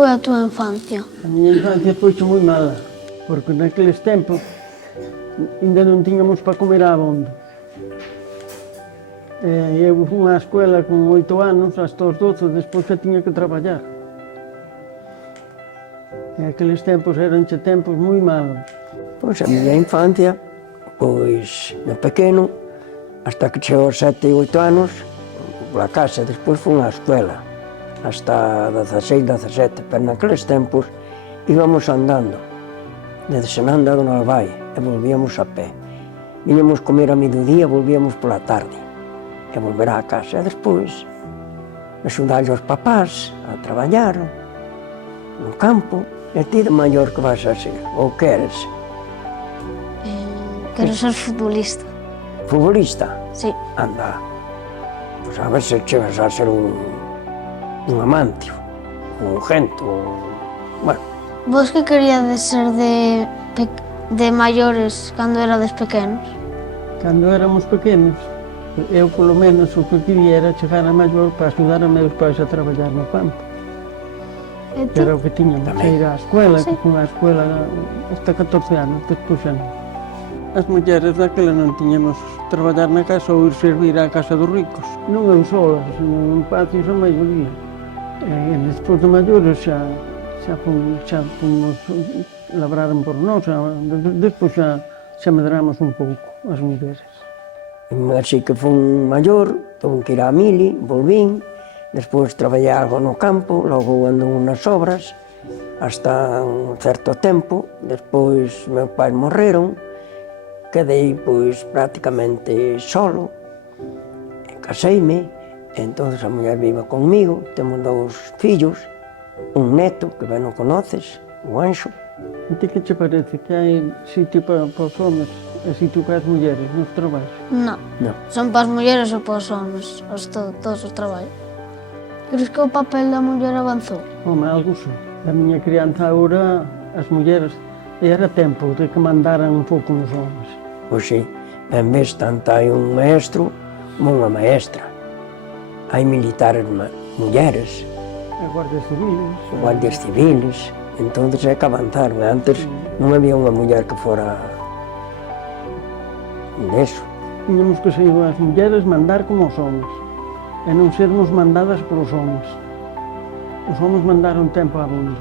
foi a túa infancia? A miña infancia foi moi mala, porque naqueles tempos ainda non tiñamos para comer a abondo. Eu fui á escola con 8 anos, hasta os 12, despois xa tiña que traballar. E aqueles tempos eran tempos moi malos. Pois a miña infancia, pois de pequeno, hasta que chegou aos 7 e 8 anos, pola casa, despois fui á escola, hasta 16, 17, pero naqueles tempos íbamos andando, desde Senanda a Don Albai, e volvíamos a pé. Viñamos comer a mediodía, volvíamos pola tarde, e volver á casa, e despois axudar aos papás a traballar no campo. E ti de maior que vas a ser, ou queres? Quero ser futbolista. Futbolista? Sí. Anda, pois a ver se chegas a ser un amante, un gento, bueno. Vos que queríades ser de maiores cando erades pequenos? Cando éramos pequenos, eu polo menos o que quería era chegar a maior para axudar a meus pais a traballar no campo. E ti? Era o que tiñamos, que ir á escola, que fui á escola hasta 14 anos, despois xa non. As mulleres daquela non tiñamos traballar na casa ou ir servir á casa dos ricos. Non eu sola, senón en patios a maioría. E despois de maiores xa fomos labraran por nós, despois xa medramos un pouco as mulleres. Así que fun maior, tuve que ir á mili, volvín, despois traballei algo no campo, logo ando unas obras, hasta un certo tempo, despois meus pais morreron, quedei pois prácticamente solo, caseime, e entón a muller viva conmigo, temos 2 fillos, un neto, que ben o conoces, o Anxo. E ti que che parece que hai sitio para os homes e sitio para as mulleres nos traballos? Non. Non. Son para as mulleres ou para os homens, todos os traballos. Crees que o papel da muller avanzou? Home, algo sei. A miña crianza agora, as mulleres, era tempo de que mandaran un pouco nos homens. Pois sí, ben ves, tanto hai un maestro como unha maestra. Hai militares mulleres, E guardias civiles. guardias civiles, entón é que avanzaron. Antes non había unha muller que fora deso. Tiñamos que ser as mulleres mandar como os homens, e non sermos mandadas polos homens. Os homens mandaron tempo abondo.